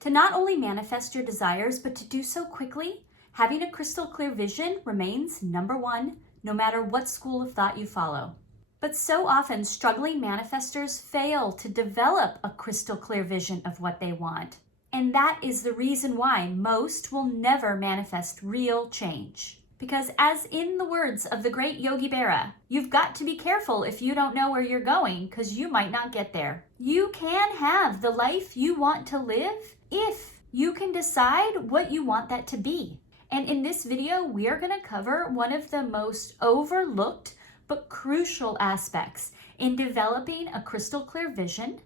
To not only manifest your desires, but to do so quickly, having a crystal clear vision remains number one, no matter what school of thought you follow. But so often, struggling manifestors fail to develop a crystal clear vision of what they want. And that is the reason why most will never manifest real change. Because as in the words of the great Yogi Berra, you've got to be careful if you don't know where you're going, because you might not get there. You can have the life you want to live if you can decide what you want that to be. And in this video, we are going to cover one of the most overlooked but crucial aspects in developing a crystal clear vision,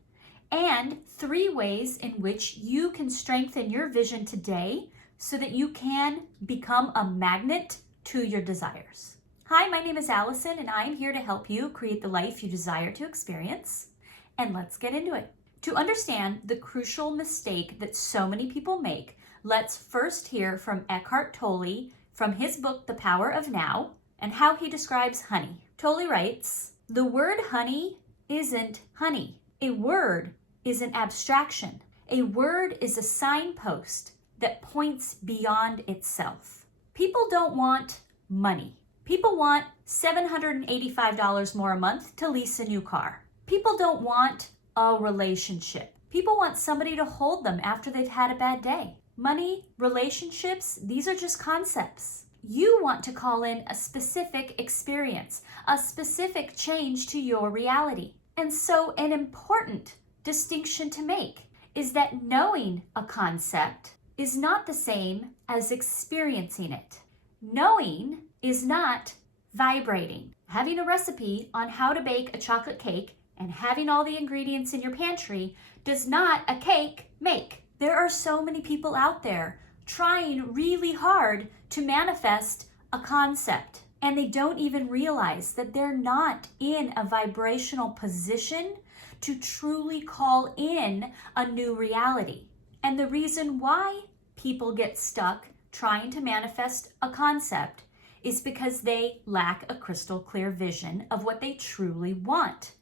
and 3 ways in which you can strengthen your vision today so that you can become a magnet to your desires. Hi, my name is Allison, and I'm here to help you create the life you desire to experience. And let's get into it. To understand the crucial mistake that so many people make, let's first hear from Eckhart Tolle from his book, The Power of Now, and how he describes honey. Tolle writes, "The word honey isn't honey. A word is an abstraction. A word is a signpost that points beyond itself. People don't want money. People want $785 more a month to lease a new car. People don't want a relationship. People want somebody to hold them after they've had a bad day. Money, relationships, these are just concepts. You want to call in a specific experience, a specific change to your reality. And so an important distinction to make is that knowing a concept is not the same as experiencing it. Knowing is not vibrating. Having a recipe on how to bake a chocolate cake and having all the ingredients in your pantry does not a cake make. There are so many people out there trying really hard to manifest a concept, and they don't even realize that they're not in a vibrational position to truly call in a new reality. And the reason why people get stuck trying to manifest a concept is because they lack a crystal clear vision of what they truly want.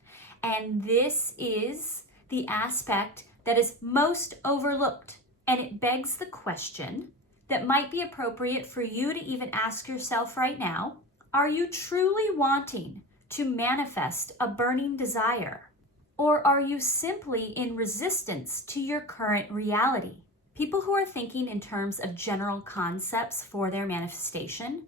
And this is the aspect that is most overlooked. And it begs the question that might be appropriate for you to even ask yourself right now. Are you truly wanting to manifest a burning desire? Or are you simply in resistance to your current reality? People who are thinking in terms of general concepts for their manifestation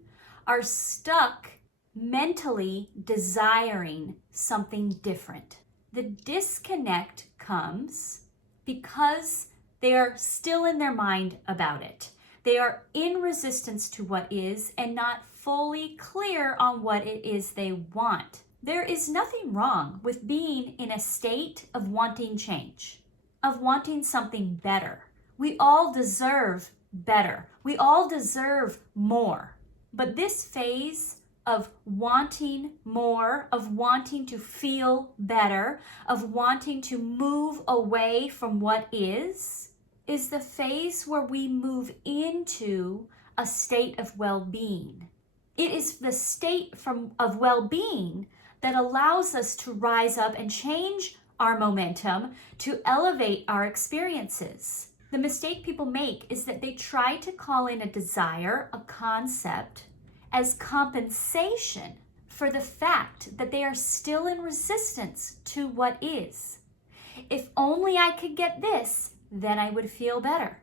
are stuck mentally desiring something different. The disconnect comes because they are still in their mind about it. They are in resistance to what is and not fully clear on what it is they want. There is nothing wrong with being in a state of wanting change, of wanting something better. We all deserve better. We all deserve more. But this phase of wanting more, of wanting to feel better, of wanting to move away from what is the phase where we move into a state of well-being. It is the state of well-being that allows us to rise up and change our momentum, to elevate our experiences. The mistake people make is that they try to call in a desire, a concept, as compensation for the fact that they are still in resistance to what is. If only I could get this, then I would feel better.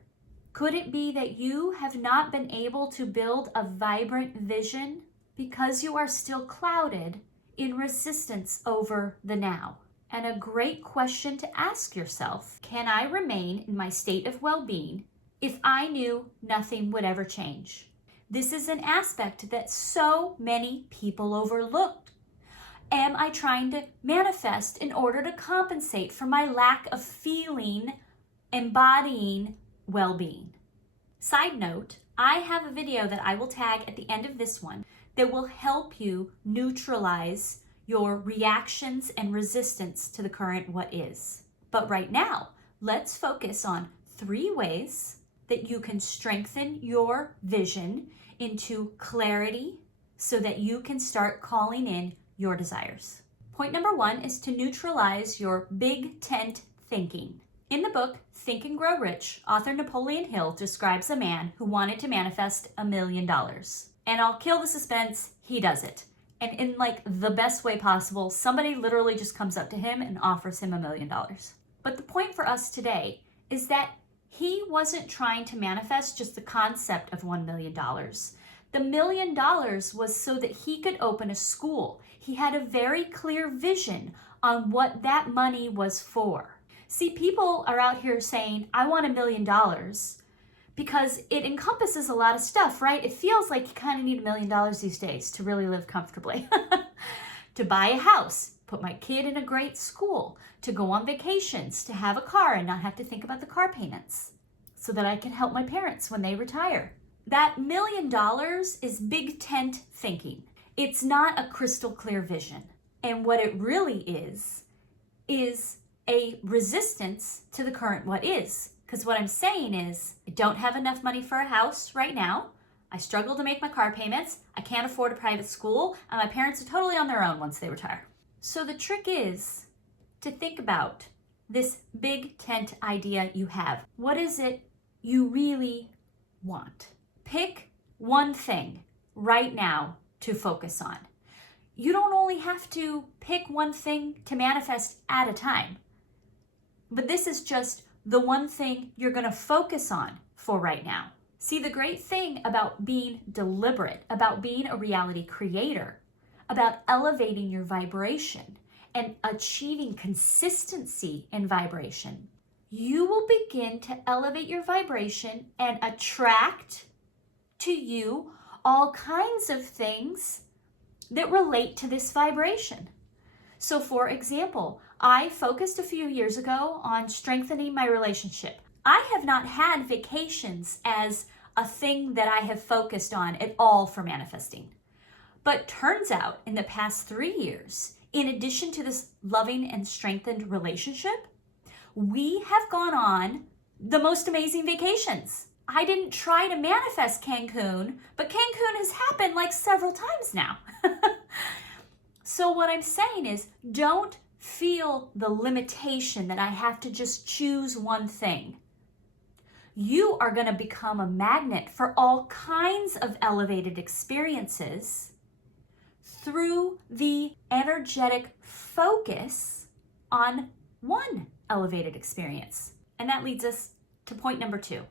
Could it be that you have not been able to build a vibrant vision because you are still clouded in resistance over the now? And a great question to ask yourself, can I remain in my state of well-being if I knew nothing would ever change? This is an aspect that so many people overlooked. Am I trying to manifest in order to compensate for my lack of feeling, embodying well-being? Side note, I have a video that I will tag at the end of this one that will help you neutralize your reactions and resistance to the current what is. But right now, let's focus on 3 ways that you can strengthen your vision into clarity so that you can start calling in your desires. Point number 1 is to neutralize your big tent thinking. In the book, Think and Grow Rich, author Napoleon Hill describes a man who wanted to manifest $1 million. And I'll kill the suspense, he does it. And in like the best way possible, somebody literally just comes up to him and offers him $1 million. But the point for us today is that he wasn't trying to manifest just the concept of $1 million. The $1 million was so that he could open a school. He had a very clear vision on what that money was for. See, people are out here saying, I want $1 million because it encompasses a lot of stuff, right? It feels like you kind of need $1 million these days to really live comfortably. To buy a house, put my kid in a great school, to go on vacations, to have a car and not have to think about the car payments, so that I can help my parents when they retire. That $1 million is big tent thinking. It's not a crystal clear vision. And what it really is a resistance to the current what is. Because what I'm saying is, I don't have enough money for a house right now. I struggle to make my car payments. I can't afford a private school. And my parents are totally on their own once they retire. So the trick is to think about this big tent idea you have. What is it you really want? Pick one thing right now to focus on. You don't only have to pick one thing to manifest at a time, but this is just the one thing you're going to focus on for right now. See, the great thing about being deliberate, about being a reality creator, about elevating your vibration and achieving consistency in vibration, you will begin to elevate your vibration and attract to you all kinds of things that relate to this vibration. So for example, I focused a few years ago on strengthening my relationship. I have not had vacations as a thing that I have focused on at all for manifesting. But turns out in the past 3 years, in addition to this loving and strengthened relationship, we have gone on the most amazing vacations. I didn't try to manifest Cancun, but Cancun has happened like several times now. So what I'm saying is, don't feel the limitation that I have to just choose one thing. You are going to become a magnet for all kinds of elevated experiences through the energetic focus on one elevated experience. And that leads us to point number 2.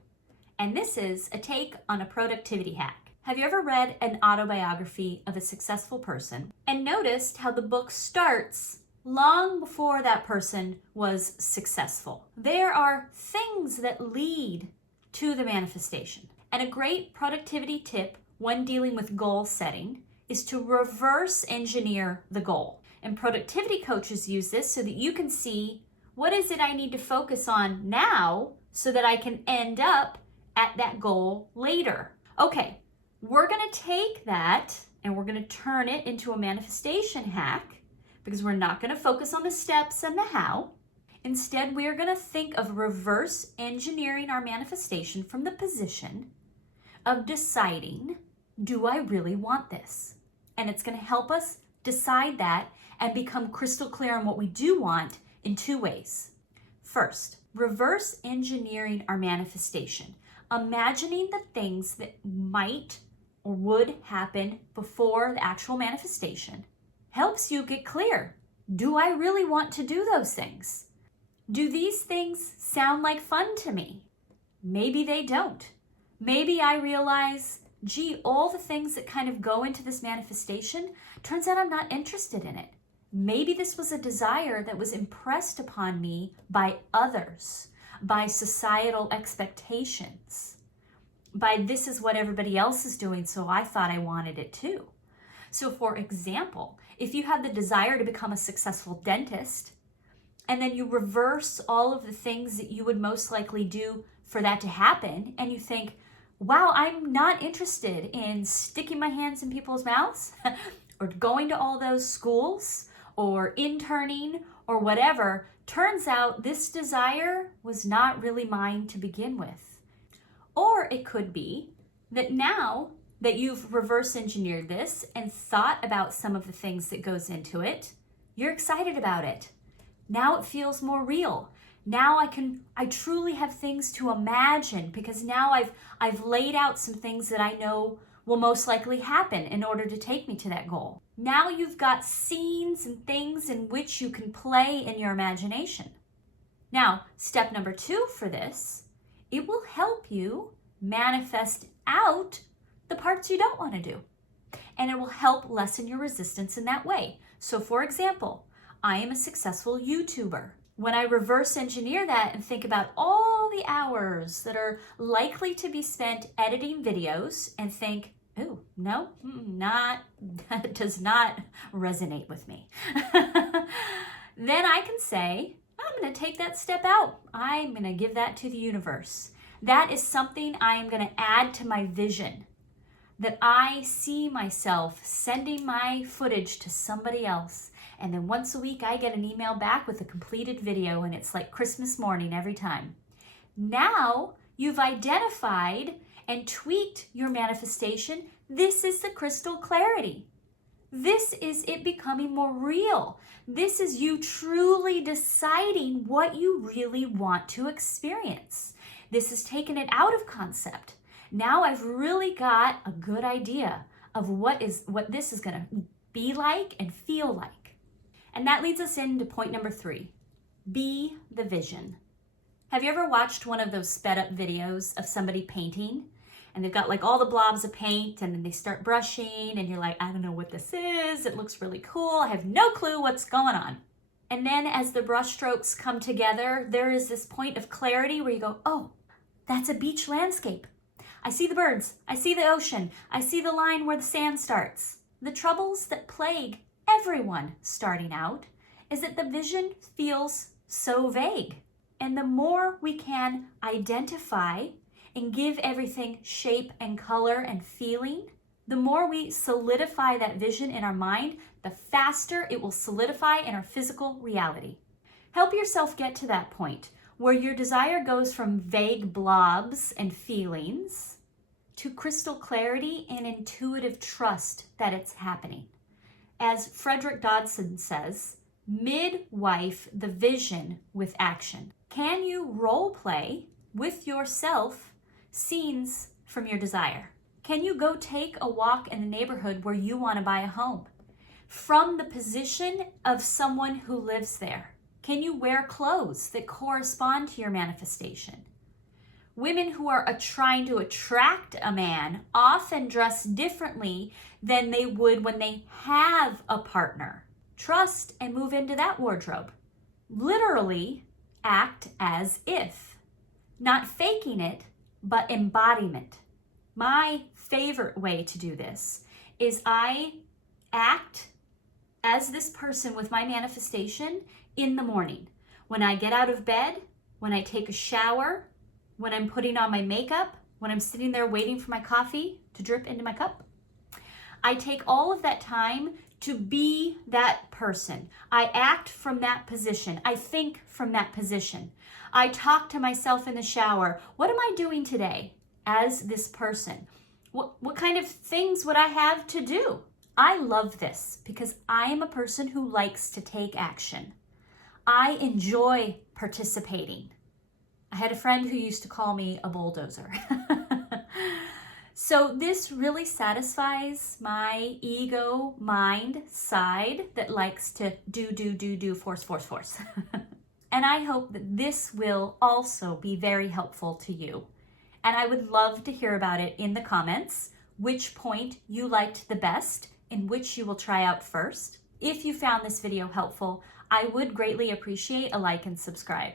And this is a take on a productivity hack. Have you ever read an autobiography of a successful person and noticed how the book starts long before that person was successful? There are things that lead to the manifestation. And a great productivity tip when dealing with goal setting is to reverse engineer the goal. And productivity coaches use this so that you can see, what is it I need to focus on now so that I can end up at that goal later? Okay, we're going to take that and we're going to turn it into a manifestation hack, because we're not going to focus on the steps and the how. Instead, we are going to think of reverse engineering our manifestation from the position of deciding, do I really want this? And it's going to help us decide that and become crystal clear on what we do want in 2 ways. First, reverse engineering our manifestation. Imagining the things that might or would happen before the actual manifestation helps you get clear. Do I really want to do those things? Do these things sound like fun to me? Maybe they don't. Maybe I realize, gee, all the things that kind of go into this manifestation, turns out I'm not interested in it. Maybe this was a desire that was impressed upon me by others, by societal expectations, by this is what everybody else is doing, so I thought I wanted it too. So for example, if you have the desire to become a successful dentist, and then you reverse all of the things that you would most likely do for that to happen, and you think, wow, I'm not interested in sticking my hands in people's mouths or going to all those schools or interning or whatever, turns out this desire was not really mine to begin with. Or it could be that now that you've reverse engineered this and thought about some of the things that goes into it, you're excited about it. Now it feels more real. Now I truly have things to imagine because now I've laid out some things that I know will most likely happen in order to take me to that goal. Now you've got scenes and things in which you can play in your imagination. Now, step number 2 for this, it will help you manifest out the parts you don't want to do. And it will help lessen your resistance in that way. So for example, I am a successful YouTuber. When I reverse engineer that and think about all the hours that are likely to be spent editing videos and think, oh, no, that does not resonate with me. Then I can say, I'm going to take that step out. I'm going to give that to the universe. That is something I am going to add to my vision. That I see myself sending my footage to somebody else. And then once a week I get an email back with a completed video and it's like Christmas morning every time. Now you've identified and tweaked your manifestation. This is the crystal clarity. This is it becoming more real. This is you truly deciding what you really want to experience. This is taking it out of concept. Now I've really got a good idea of what this is going to be like and feel like. And that leads us into point number 3. Be the vision. Have you ever watched one of those sped up videos of somebody painting? And they've got like all the blobs of paint and then they start brushing and you're like, I don't know what this is. It looks really cool. I have no clue what's going on. And then as the brush strokes come together, there is this point of clarity where you go, oh, that's a beach landscape. I see the birds, I see the ocean, I see the line where the sand starts. The troubles that plague everyone starting out is that the vision feels so vague. And the more we can identify and give everything shape and color and feeling, the more we solidify that vision in our mind, the faster it will solidify in our physical reality. Help yourself get to that point where your desire goes from vague blobs and feelings to crystal clarity and intuitive trust that it's happening. As Frederick Dodson says, midwife the vision with action. Can you role play with yourself scenes from your desire? Can you go take a walk in the neighborhood where you want to buy a home from the position of someone who lives there? Can you wear clothes that correspond to your manifestation? Women who are trying to attract a man often dress differently than they would when they have a partner. Trust and move into that wardrobe. Literally act as if. Not faking it, but embodiment. My favorite way to do this is I act as this person with my manifestation in the morning. When I get out of bed, when I take a shower, when I'm putting on my makeup, when I'm sitting there waiting for my coffee to drip into my cup. I take all of that time to be that person. I act from that position. I think from that position. I talk to myself in the shower. What am I doing today as this person? What kind of things would I have to do? I love this because I am a person who likes to take action. I enjoy participating. I had a friend who used to call me a bulldozer. So this really satisfies my ego mind side that likes to do, force. And I hope that this will also be very helpful to you. And I would love to hear about it in the comments, which point you liked the best and which you will try out first. If you found this video helpful, I would greatly appreciate a like and subscribe.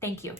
Thank you.